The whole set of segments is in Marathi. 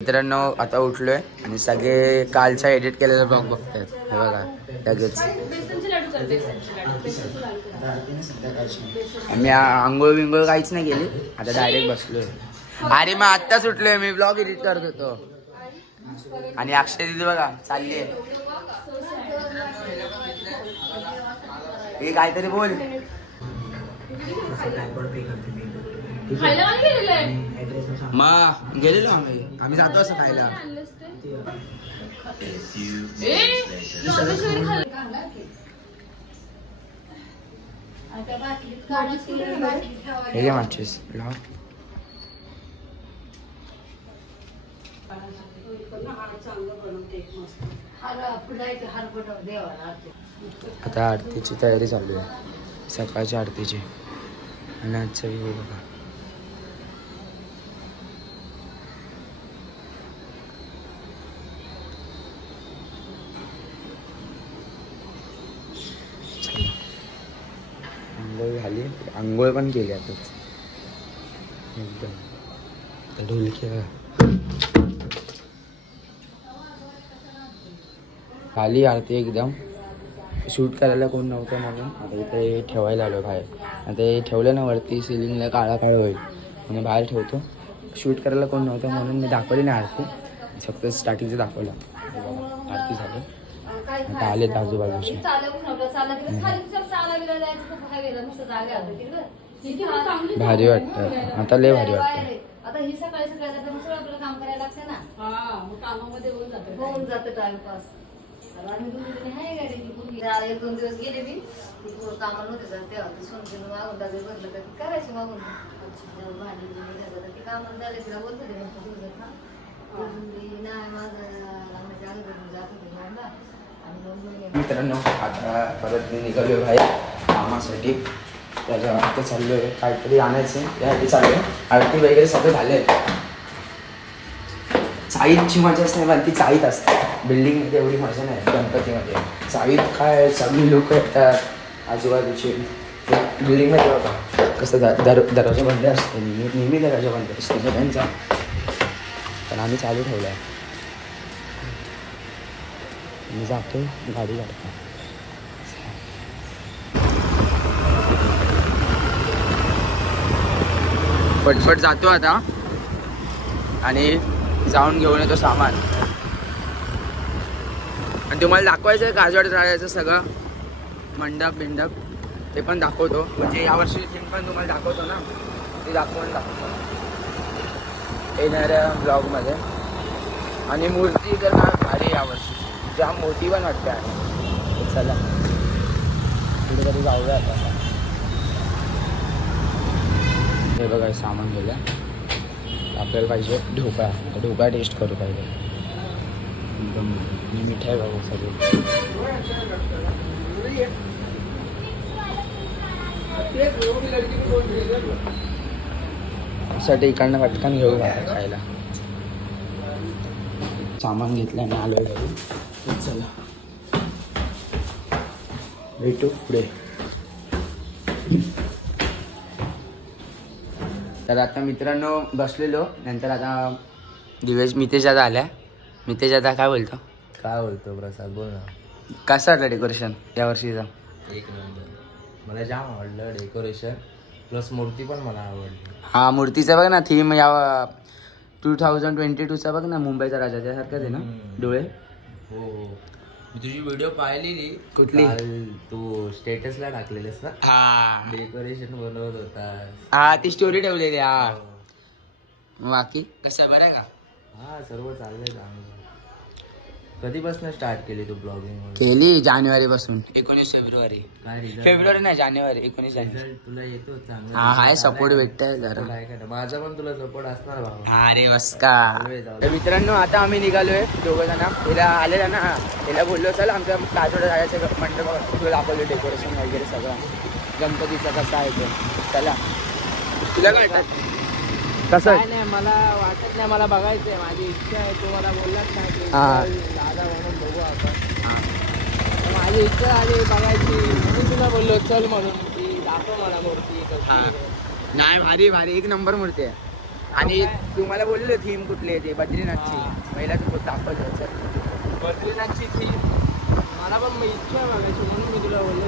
मित्रांनो आता उठलोय आणि सगळे कालचा एडिट केलेला ब्लॉग बघतायत. हे बघा लगेच मी आंघोळ बिंघोळ काहीच नाही केली, आता डायरेक्ट बसलोय. अरे मग आत्ताच उठलोय मी, ब्लॉग एडिट करत होतो. आणि अक्षय दिदी बघा चालली आहे, हे काहीतरी बोल. मग गेलेलो आम्ही जातो असं खायला. हे घे माचीस लाव. आता आरतीची तयारी चालू आहे, सकाळच्या आरतीची. आणि आजचा व्ह्यू बघा. आंघोळ झाली, आंघोळ पण केली आताच एकदम. ढोलकी झाली आरती एकदम. शूट करायला कोण नव्हतं म्हणून आता इथे ठेवायला आलो बाहेर. आता हे ठेवलं ना वरती सिलिंगला काळा काळ होईल म्हणून बाहेर ठेवतो. शूट करायला कोण नव्हतं म्हणून मी दाखवली नाही आरती, फक्त स्टार्टिंगचं दाखवलं. आरती झाली, आता आलेत आजूबाजूचे. भारी वाटतं आता, लय भारी वाटतं. आता ही सकाळी सकाळी आपल्याला काम करायला लागतं ना, कामामध्ये होऊन जातं टाइमपास. आम्ही दोघी आहे गाडी, एक दोन दिवस गेले मी कामाला नव्हते जात, तेव्हा सोनकीन मागून डबे भरलं का करायचे मागून भांडी ते कामाला झाले. तिला बोलत होते नाही माझं लग्नाच्या अगोदर जात होते आणि मित्रांनो आता परत मी निघालो बाहेर कामासाठी. त्याच्या आता चाललो आहे काहीतरी आणायचं, त्यासाठी चालू आहे. आरती वगैरे सगळं झालंय. चाळीतची मजा असते पण ती चाळीत असते, बिल्डिंगमध्ये एवढी मजा नाही गणपतीमध्ये. चाळीत काय सगळी लोक येतात आजूबाजूची. बिल्डिंगमध्ये बघा कसं दरवाजा बंद असते, नेहमी दरवाजा बंद असतो सगळ्यांचा, पण आम्ही चालू ठेवला आहे. मी जातो गाडी काढतो. पटपट जातो आता आणि जाऊन घेऊन येतो सामान. आणि तुम्हाला दाखवायचं आहे काजवाड राहायचं सगळं मंडप बिंडप, ते पण दाखवतो. म्हणजे यावर्षी थीम पण तुम्हाला दाखवतो ना, ते दाखवतो येणाऱ्या ब्लॉगमध्ये. आणि मूर्ती तर ना भारी यावर्षी, जाम मोठी पण वाटते आहे. चला कुठेतरी जाऊया आता. हे बघा सामान गेलं. आपल्याला पाहिजे ढोकळा, ढोकळा टेस्ट करू पाहिजे एकदम. मिठाई बघा सगळं. साठी इकडनं पटकन घेऊ खायला. सामान घेतलं आणि आलोय घरी. चला भेटू पुढे. तर आता मित्रांनो बसलेलो, नंतर आता दिवेश मितेश दादा आल्या. मितेश दादा काय बोलतो प्रसाद बोल ना. कसं वाटलं डेकोरेशन यावर्षीचं? एक नंबर, मला जाम आवडलं डेकोरेशन, प्लस मूर्ती पण मला आवडली. हा मूर्तीचा बघ ना थीम या 2022चा बघ ना, मुंबईचा राजा त्यासारखंच आहे ना डोळे. हो हो, मी तुझी व्हिडिओ पाहिलेली. कुठली? तू स्टेटसला टाकलेलीस ना, हा डेकोरेशन बनवत होता. हा ती स्टोरी ठेवलेली. हा बाकी कसं बरं आहे का? हा सर्व चाललंय चांगलं. कधीपासून स्टार्ट केली तू ब्लॉगिंग? केली जानेवारी पासून, 19 फेब्रुवारी. काय रिझल्ट? फेब्रुवारी नाही जानेवारी, 19 जानेवारी. रिझल्ट तुला येतो चांगला? हा हाय सपोर्ट भेटतंय जरा. माझा पण तुला सपोर्ट असणार भावा. अरे बस का. तर मित्रांनो आता आम्ही निघालोय दोघं जण. तिला आलेला ना, तिला बोललो चल आमच्या काजोडा जायचं मंडप तुला दाखवलं डेकोरेशन वगैरे सगळं गणपतीचं कसं आहे ते. चला तुला काय वाटतं कसं? नाही मला वाटत नाही, मला बघायचंय, माझी इच्छा आहे. तू मला बोललाच नाही दादा म्हणून बघू आपण. माझी इच्छा आली बघायची म्हणून तुला बोललो चल म्हणून, की दाखव मला मूर्ती. नाही भारी भारी एक नंबर मूर्ती आहे. आणि तुम्हाला बोललो थीम कुठली आहे ते बद्रीनाथची पहिला तू दाखवलं बद्रीनाथची थीम मला पण इच्छा बघायची म्हणून मी तुला बोलले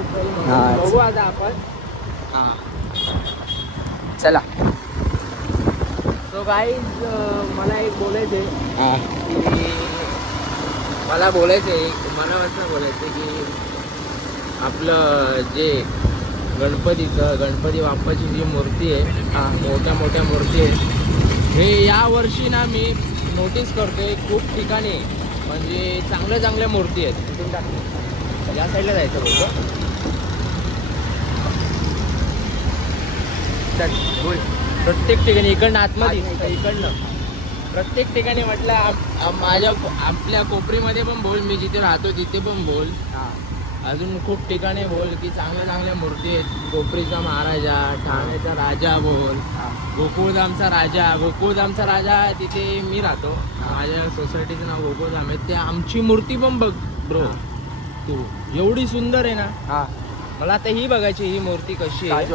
हा. बघू आता आपण. चला. सो गाईज मला एक बोलायचं हा की मला बोलायचं मनापासून बोलायचं की आपलं जे गणपती बाप्पाची जी मूर्ती आहे मोठ्या मोठ्या मूर्ती आहे हे या वर्षी ना मी नोटीस करतोय खूप ठिकाणी म्हणजे चांगल्या मूर्ती आहेत. या साईडला जायचं बोलतो. प्रत्येक ठिकाणी इकडनं आतमध्ये इकडनं प्रत्येक ठिकाणी म्हटलं आपल्या कोपरीमध्ये पण बोल, मी जिथे राहतो तिथे पण बोल, अजून खूप ठिकाणी बोल की चांगल्या मूर्ती आहेत. कोपरीचा महाराजा, ठाण्याचा राजा बोल, गोकुळधामचा राजा तिथे मी राहतो. माझ्या सोसायटीचं नाव गोकुळधाम आहे. ते आमची मूर्ती पण बघ ब्रो तू, एवढी सुंदर आहे ना. मला आता ही बघायची ही मूर्ती कशी आहे.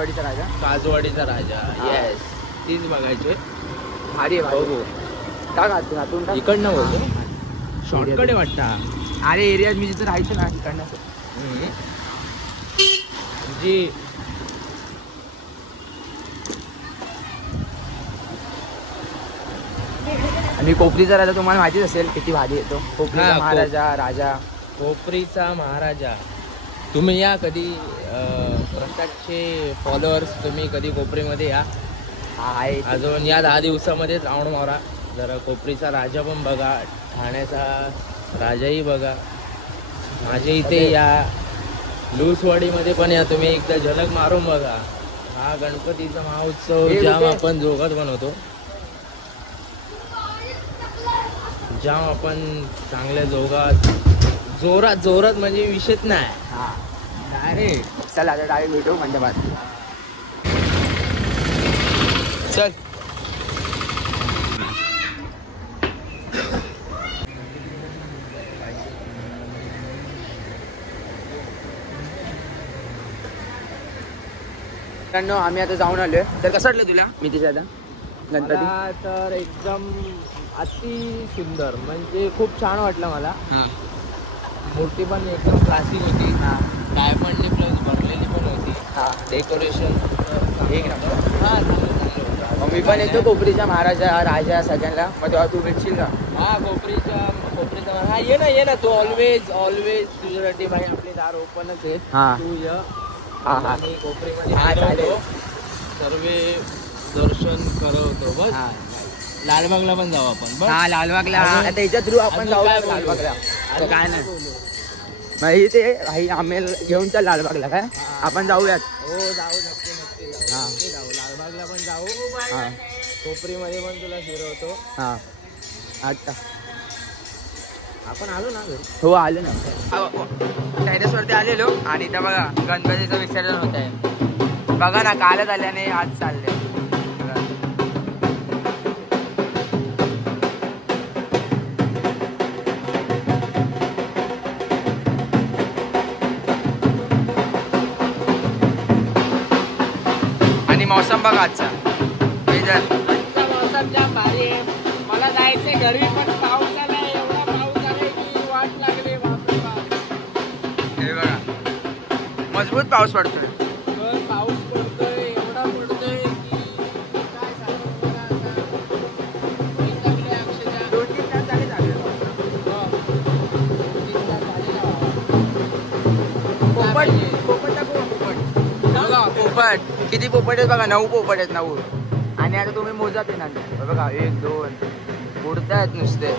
काजवाडीचा राजा येस तीच बघायची. भारी बघू इकडनं बोलतो. शॉर्टकट वाटतं. अरे एरियात मी जिथे राहायचो ना तिकडनं जी आणि कोपरीचा राजा तुम्हाला माहितीच असेल किती भारी येतो. कोपरीचा महाराजा राजा. कोपरीचा महाराजा. तुम्ही या कधी प्रसादचे फॉलोअर्स तुम्ही कधी कोपरीमध्ये या. आहे अजून या 10 दिवसामध्येच राऊंड मारा जरा. कोपरीचा राजा पण बघा, ठाण्याचा राजाही बघा. माझ्या इथे या लुसवाडीमध्ये पण या तुम्ही एकदा झलक मारून बघा. हा गणपतीचा महोत्सव जाम आपण जोगात बनवतो. जाम आपण चांगल्या जोरात म्हणजे विषयच नाही. डायरेक्ट चल आता डायरेक्ट भेटू म्हणजे बात. चल आम्ही आता जाऊन आलोय. तर कसं वाटलं तुला मी तिथे आता गणपती? तर एकदम अति सुंदर म्हणजे खूप छान वाटलं मला. मूर्ती पण एकदम क्लासिक होती. डायमंडने प्लस भरलेली पण होती. डेकोरेशन एक नंबर. मग मी पण येतो कोपरीचा महाराजा राजा सगळ्यांना. मग तेव्हा तू भेटशील का? कोपरीचा हा ये ना तू. ऑलवेज तुझ्यासाठी भाई आपले दार ओपनच आहेत. तू ये आणि कोपरीमध्ये सर्व दर्शन करवतो. बस लालबागला पण जाऊ आपण. लालबागला आता याच्या थ्रू आपण जाऊ लालबागला. काय नाही ते आम्ही घेऊन चल लालबागला. काय आपण जाऊयात. हो जाऊ नक्की जाऊ. लालबागला पण जाऊ. कोपरीमध्ये पण तुला फिरवतो. आता आपण आलो ना घरी. हो आलो ना. टेरेसवरती आलेलो आणि इथं बघा गणपतीचं विसर्जन होत आहे. बघा ना कालच आल्याने आज चाललंय. आणि मौसम बघा आजचा मौसम जाम भारी आहे. मला जायचंय घरी पण पाऊस आलाय. एवढा पाऊस आलाय की वाट लागली. बापरे बाप. हे बघा मजबूत पाऊस पडतोय. पाऊस पडतोय एवढा पडतोय की काय सांगू तुला आता. 2-3 तास झाले झाले. पोपट किती पोपट आहेत बघा. 9 पोपट आहेत. 9. आणि आता तुम्ही मोजात येणार बघा. 1 2 उडतायत नुसते.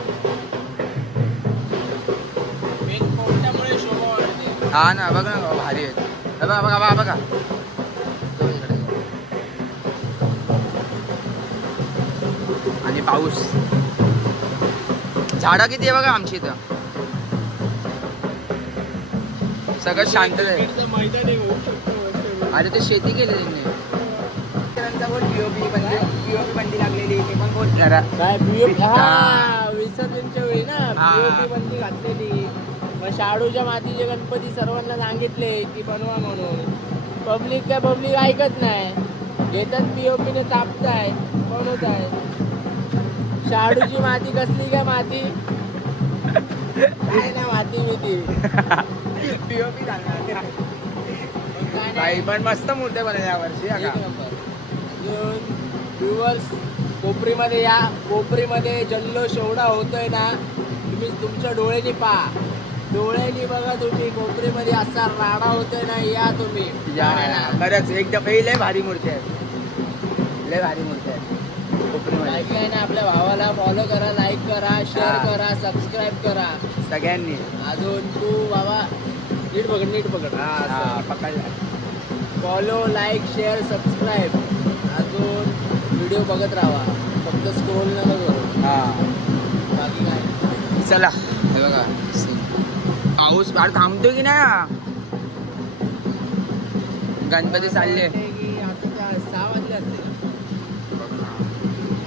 हा ना बघा ना भारी आहेत. बघा आणि पाऊस. झाडं किती आहे बघा आमची इथं. सगळं शांत आहे. अरे ते शेती केली त्यांनी. पीओपी बंदी लागलेली ती पण बोल जरा. विसर्जनच्या वेळी ना पीओपी बंदी घातलेली. मग शाडूच्या मातीचे गणपती सर्वांना सांगितले की बनवा म्हणून. पब्लिक ऐकत नाही. घेतात पीओपीने तापताय बनवत आहे. शाडूची माती कसली काय माती काय ना माती मिती पीओपी भाई पण मस्त मूर्ती बनवली यावर्षी व्ह्युअर्स कोपरीमध्ये या कोपरीमध्ये जल्लोष एवढा होतोय ना तुम्ही तुमच्या डोळ्यांनी पहा डोळ्यांनी बघा तुम्ही कोपरीमध्ये असा राडा होतोय ना या तुम्ही खरंच एकदम लय भारी मूर्ती आहे लय भारी मूर्ती आहे कोपरीमध्ये काय ना आपल्या भावाला फॉलो करा लाईक करा शेअर करा सबस्क्राईब करा सगळ्यांनी अजून तू बाबा नीट पकड पकडला फॉलो लाईक शेअर सबस्क्राईब अजून व्हिडिओ बघत राहा फक्त स्क्रोल नका करू बाकी काय चला हे बघा पाऊस फार थांबतो की नाही गणपती चालले 6 वाजले असतील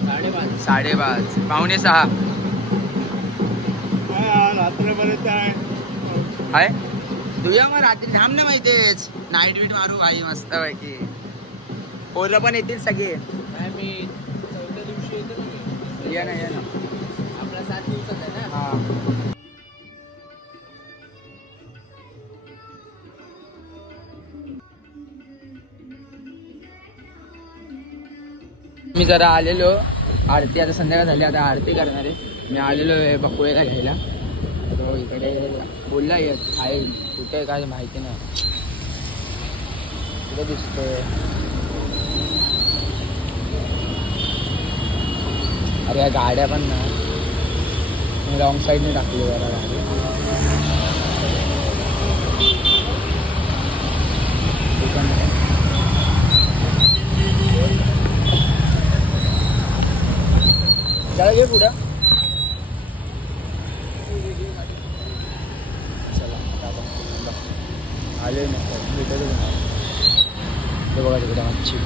5:30 5:30 5:45 रात्रपर्यंत आहे तुझ्या मग रात्री थांब ना माहितीच नाईट बीट मारू भाई मस्त पैकी पोरं पण येतील सगळे मी 4थ्या दिवशी येतो ये ना आपला 7 दिवसाचा आहे ना हा मी जरा आलेलो आरती आता संध्याकाळ झाली आता आरती करणार आहे मी आलेलो आहे बकुळेला घ्यायला तो इकडे बोलला येत आहे कुठे काय माहिती नाही कुठे दिसतोय अरे या गाड्या पण ना रॉंग साईडने टाकली जरा गाडी चला घे पुढं चला आले ना भेटत ते बघा तिकडे मच्छी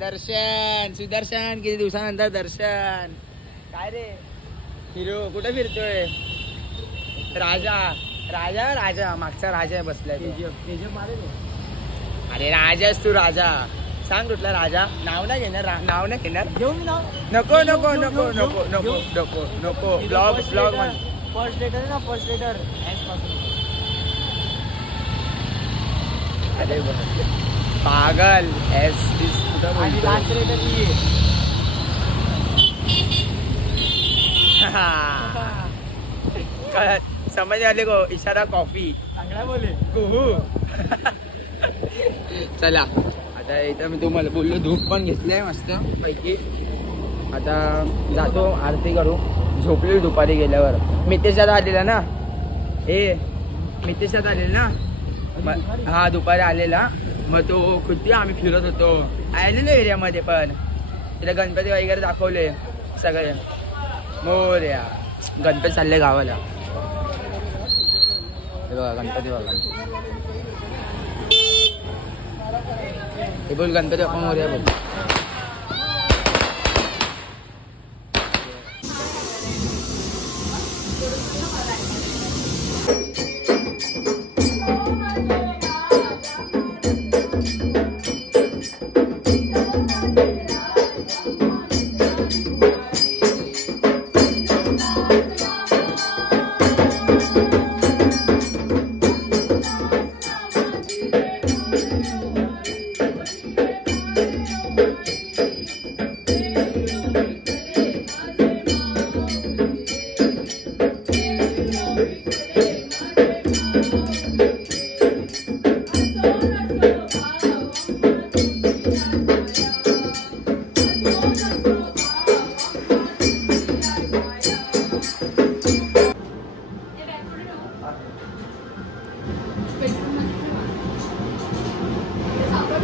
दर्शन सुदर्शन किती दिवसानंतर दर्शन काय रे हिरो कुठे फिरतोय राजा राजा राजा मागचा राजा बसलाय अरे राजाच तू राजा सांग कुठला राजा नाव नाही घेणार नाव नाही घेणार नको नको नको नको नको नको नको ब्लॉग ब्लॉग फर्स्ट लेटर ना फर्स्ट लेटर अरे पागल एस कुठं लास्ट लेटर समझ आले को इशारा कॉफी चांगला बोले कुहू चला आता इथं मी तुम्हाला बोललो धूप पण घेतलंय मस्त पैकी आता जातो आरती करू झोपली दुपारी गेल्यावर मितेशात आलेला ना मितेशात आलेला ना हा दुपारी आलेला मग तो किती आम्ही फिरत होतो आलेलो एरियामध्ये पण तिला गणपती वगैरे दाखवले सगळे मोरया गणपती चालले गावाला हे बघा गणपती बघा हे बोल गणपती बाप्पा मोरया बोल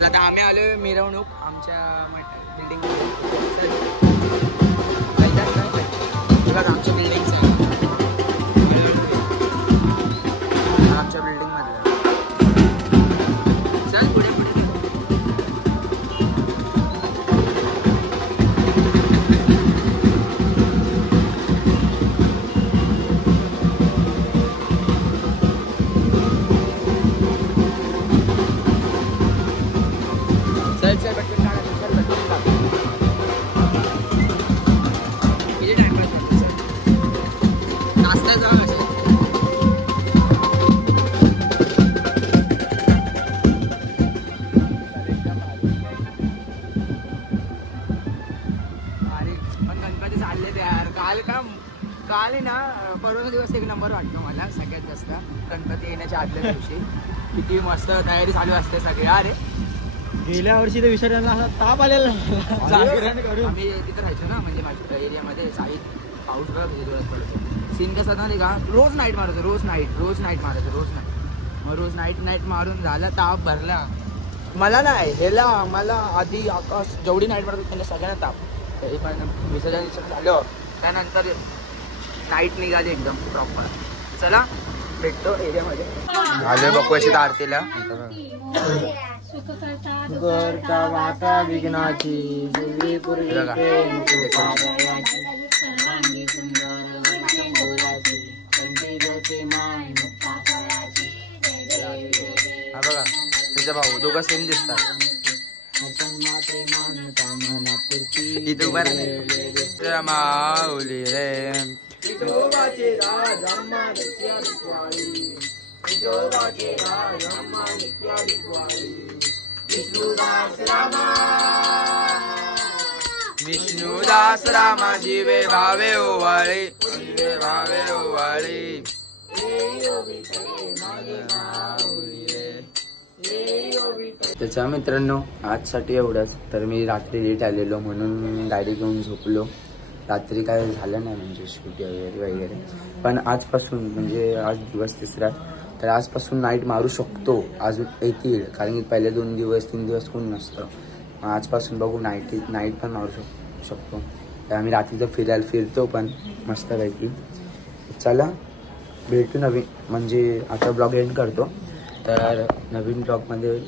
आता आम्ही आलो मिरवणूक आमच्या बिल्डिंग आमच्या बिल्डिंगचं आमच्या बिल्डिंग मधलं चल पुढे पुढे चल चल पटकन काढा चल पटकन काढा काल आहे ना परवा दिवस एक नंबर वाटतो मला सगळ्यात जास्त गणपती येण्याच्या आदल्या दिवशी. किती मस्त तयारी चालू असते सगळी. अरे गेल्या वर्षी तर विसर्जनाला असा ताप आलेला आम्ही तिथे राहायचो ना म्हणजे माझ्या एरियामध्ये साईड पाऊस बघा जोरात पडतो. सीन कसा नाही का रोज नाईट मारायचं रोज नाईट मारायचं. मग रोज नाईट मारून झाला ताप भरला. मला नाही ह्याला मला आधी आकाश जेवढी नाईट मारत त्यांना सगळ्यांना ताप. तरी पण विसर्जन झालं त्यानंतर नाईट निघाली एकदम प्रॉपर. चला भेटतो एरियामध्ये. आलोय बकुळशीत आरतीला. वाता विघ्नाची हा बघा तिचा भाऊ दोघं सेम दिसतात. इथे उभा राहा माऊली रे. विष्णुदास रामा जीवे भावे ओवाळी जीवे भावे ओवाळी. त्याच्या मित्रांनो आजसाठी एवढंच. तर मी रात्री लेट आलेलो म्हणून गाडी घेऊन झोपलो. रात्री काय झालं नाही म्हणजे शूट वगैरे. पण आजपासून म्हणजे आज दिवस तिसरा तर आजपासून नाईट मारू शकतो. अजून येतील कारण की पहिले 2 दिवस 3 दिवस कोण नसतं. आजपासून बघू नाईट पण मारू शकतो. तर आम्ही रात्रीचं फिरायला फिरतो पण मस्तपैकी. चला भेटू नवीन म्हणजे आता ब्लॉग एंड करतो. तर नवीन ब्लॉगमध्ये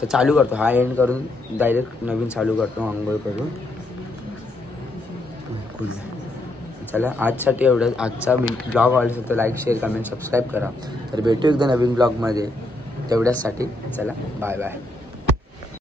तर चालू करतो. हा एंड करून डायरेक्ट नवीन चालू करतो आंघोळ करून. चला आजसाठी एवढं. आजचा ब्लॉग आवडला तर लाईक शेअर कमेंट सबस्क्राईब करा. तर भेटू एकदा नवीन ब्लॉगमध्ये तेवढ्याचसाठी. चला बाय बाय.